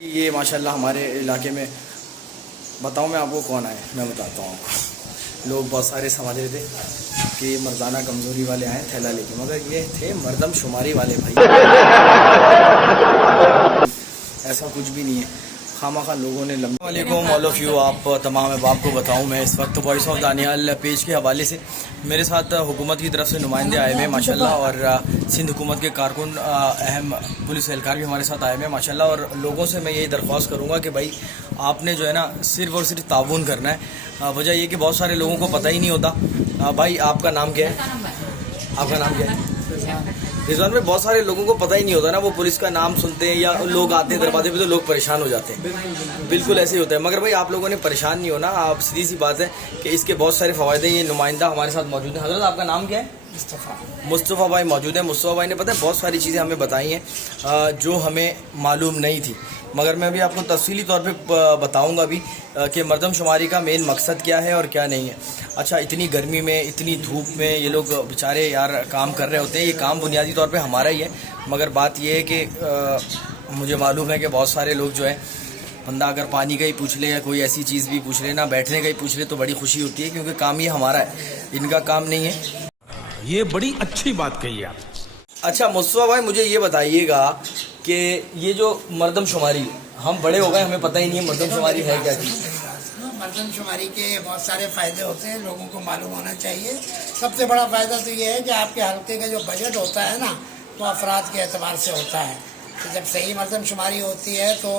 ये माशाल्लाह हमारे इलाके में बताऊं मैं आपको कौन आए, मैं बताता हूँ आपको। लोग बहुत सारे समझ रहे थे कि मर्दाना कमज़ोरी वाले आए थैला लेके, मगर ये थे मर्दम शुमारी वाले भाई। ऐसा कुछ भी नहीं है, खामा लोगों ने वालेकुम ऑल ऑफ़ यू। आप तमाम अहबाब को बताऊं, मैं इस वक्त वॉइस ऑफ दानियाल पेज के हवाले से मेरे साथ हुकूमत की तरफ से नुमाइंदे आए हुए हैं माशाल्लाह, और सिंध हुकूमत के कारकुन अहम पुलिस एहलकार भी हमारे साथ आए हुए हैं माशाल्लाह। और लोगों से मैं यही दरख्वास्त करूँगा कि भाई आपने जो है ना सिर्फ़ और सिर्फ ताउन करना है। वजह ये कि बहुत सारे लोगों को पता ही नहीं होता। भाई आपका नाम क्या है? आपका नाम क्या है? रिजवान में बहुत सारे लोगों को पता ही नहीं होता ना, वो पुलिस का नाम सुनते हैं या लोग आते हैं दरवाजे पे तो लोग परेशान हो जाते हैं। बिल्कुल ऐसे ही होता है, मगर भाई आप लोगों ने परेशान नहीं होना। आप सीधी सी बात है कि इसके बहुत सारे फ़वायदे। ये नुमाइंदा हमारे साथ मौजूद है। हज़रत आपका नाम क्या है? मुस्तफ़ा भाई मौजूद है। मुस्तफ़ा भाई ने पता है बहुत सारी चीज़ें हमें बताई हैं जो हमें मालूम नहीं थी, मगर मैं अभी आपको तफसीली तौर पे बताऊंगा भी कि मर्दमशुमारी का मेन मकसद क्या है और क्या नहीं है। अच्छा, इतनी गर्मी में इतनी धूप में ये लोग बेचारे यार काम कर रहे होते हैं। ये काम बुनियादी तौर पे हमारा ही है, मगर बात ये है कि मुझे मालूम है कि बहुत सारे लोग जो है, बंदा अगर पानी का ही पूछ ले या कोई ऐसी चीज़ भी पूछ ले ना, बैठने का ही पूछ ले तो बड़ी खुशी होती है, क्योंकि काम ये हमारा है, इनका काम नहीं है। ये बड़ी अच्छी बात कही आप। अच्छा मुस्तफ़ा भाई, मुझे ये बताइएगा कि ये जो मर्दमशुमारी, हम बड़े हो गए हमें पता ही नहीं है मर्दमशुमारी है क्या चीज़। मर्दमशुमारी के बहुत सारे फ़ायदे होते हैं, लोगों को मालूम होना चाहिए। सबसे बड़ा फ़ायदा तो ये है कि आपके हल्के का जो बजट होता है ना, वो अफराद के एतबार से होता है। तो जब सही मर्दमशुमारी होती है तो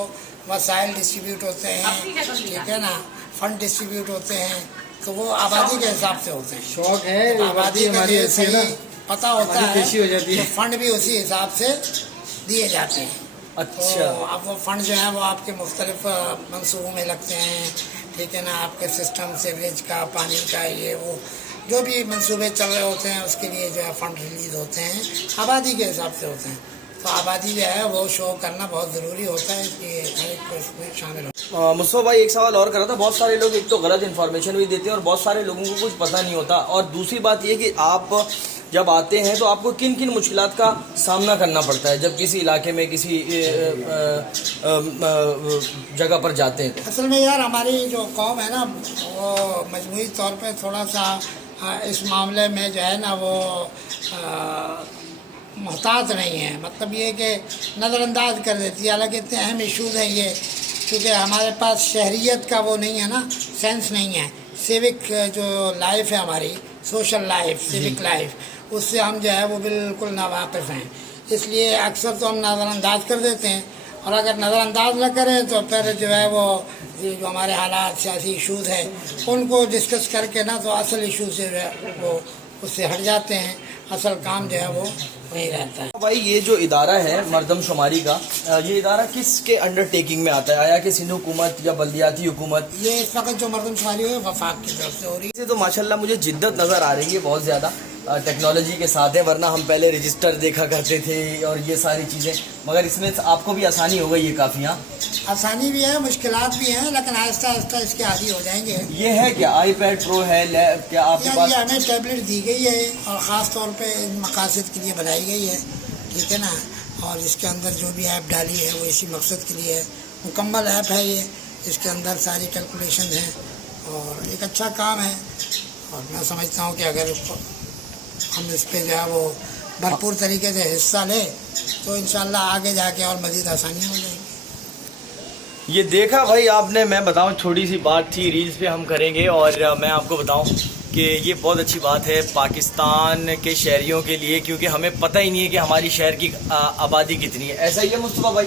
वसाइल डिस्ट्रीब्यूट होते हैं, ठीक है ना, फंड डिस्ट्रीब्यूट होते हैं, तो वो आबादी के हिसाब से होते हैं। शौक है आबादी का सही पता होता है हो जाती है, तो फंड भी उसी हिसाब से दिए जाते हैं। अच्छा, तो अब वो फंड जो है वो आपके मुख्तलिफ मंसूबों में लगते हैं, ठीक है ना। आपके सिस्टम सीवरेज का, पानी का, ये वो जो भी मंसूबे चल रहे होते हैं उसके लिए जो है फंड रिलीज होते हैं, आबादी के हिसाब से होते हैं। तो आबादी जो है वो शो करना बहुत ज़रूरी होता है, इसलिए हर एक को इसमें शामिल हो। मुस्तफ़ा भाई एक सवाल और करा था। बहुत सारे लोग एक तो गलत इन्फॉर्मेशन भी देते हैं और बहुत सारे लोगों को कुछ पता नहीं होता, और दूसरी बात ये कि आप जब आते हैं तो आपको किन किन मुश्किलात का सामना करना पड़ता है जब किसी इलाके में किसी जगह पर जाते हैं? असल में यार हमारी जो कौम है ना, वो मजमूई तौर पे थोड़ा सा इस मामले में जो है ना वो मोहतात नहीं है। मतलब ये कि नज़रअंदाज कर देती है, हालांकि इतने अहम इशूज़ हैं ये, क्योंकि हमारे पास शहरियत का वो नहीं है ना, सेंस नहीं है। सिविक जो लाइफ है हमारी, सोशल लाइफ, सिविक लाइफ, उससे हम जो है वो बिल्कुल नावाकिफ़ हैं। इसलिए अक्सर तो हम नज़रअंदाज कर देते हैं, और अगर नज़रअंदाज न करें तो फिर जो है वो जो हमारे हालात, सियासी इशूज़ हैं, उनको डिस्कस करके ना तो असल इशू से जो है वो उससे हट जाते हैं। असल काम जो है वो वही रहता है। भाई ये जो इदारा है मर्दमशुमारी का, ये इदारा किसके अंडरटेकिंग में आता है? आया कि सिंध हुकूमत या बल्दियाती हुकूमत? ये इस वक्त जो मर्दमशुमारी है वफाक की तरफ से हो रही है। तो माशाल्लाह मुझे जिद्दत नज़र आ रही है बहुत ज़्यादा, टेक्नोलॉजी के साथ है, वरना हम पहले रजिस्टर देखा करते थे और ये सारी चीज़ें, मगर इसमें आपको भी आसानी हो गई है काफ़ी। हाँ, आसानी भी है, मुश्किलात भी हैं, लेकिन आहिस्ता आहिस्ता इसके आदी हो जाएंगे। ये है क्या iPad Pro है क्या आपके पास? ये हमें टैबलेट दी गई है और ख़ास तौर पे इन मकासद के लिए बनाई गई है, ठीक है ना। और इसके अंदर जो भी ऐप डाली है वो इसी मकसद के लिए है। मुकम्मल ऐप है ये, इसके अंदर सारी कैलकुलेशन हैं और एक अच्छा काम है। और मैं समझता हूँ कि अगर हम इस पे जो है वो भरपूर तरीके से हिस्सा लें तो इंशाल्लाह आगे जाके और मज़ीद आसानी हो जाएगी। ये देखा भाई आपने, मैं बताऊं छोटी सी बात थी, रील्स पे हम करेंगे, और मैं आपको बताऊं कि ये बहुत अच्छी बात है पाकिस्तान के शहरियों के लिए, क्योंकि हमें पता ही नहीं है कि हमारी शहर की आबादी कितनी है। ऐसा ही है मुस्तफ़ा भाई?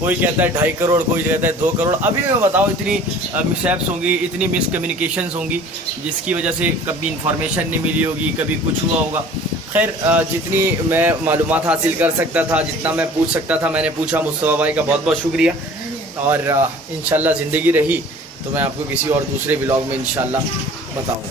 कोई कहता है 2.5 करोड़, कोई कहता है 2 करोड़। अभी मैं बताऊँ इतनी मिसहैप्स होंगी, इतनी मिसकम्युनिकेशंस होंगी, जिसकी वजह से कभी इंफॉर्मेशन नहीं मिली होगी, कभी कुछ हुआ होगा। खैर, जितनी मैं मालूमात हासिल कर सकता था, जितना मैं पूछ सकता था, मैंने पूछा। मुस्तफ़ा भाई का बहुत बहुत शुक्रिया, और इंशाल्लाह ज़िंदगी रही तो मैं आपको किसी और दूसरे व्लॉग में इंशाल्लाह बताऊँगा।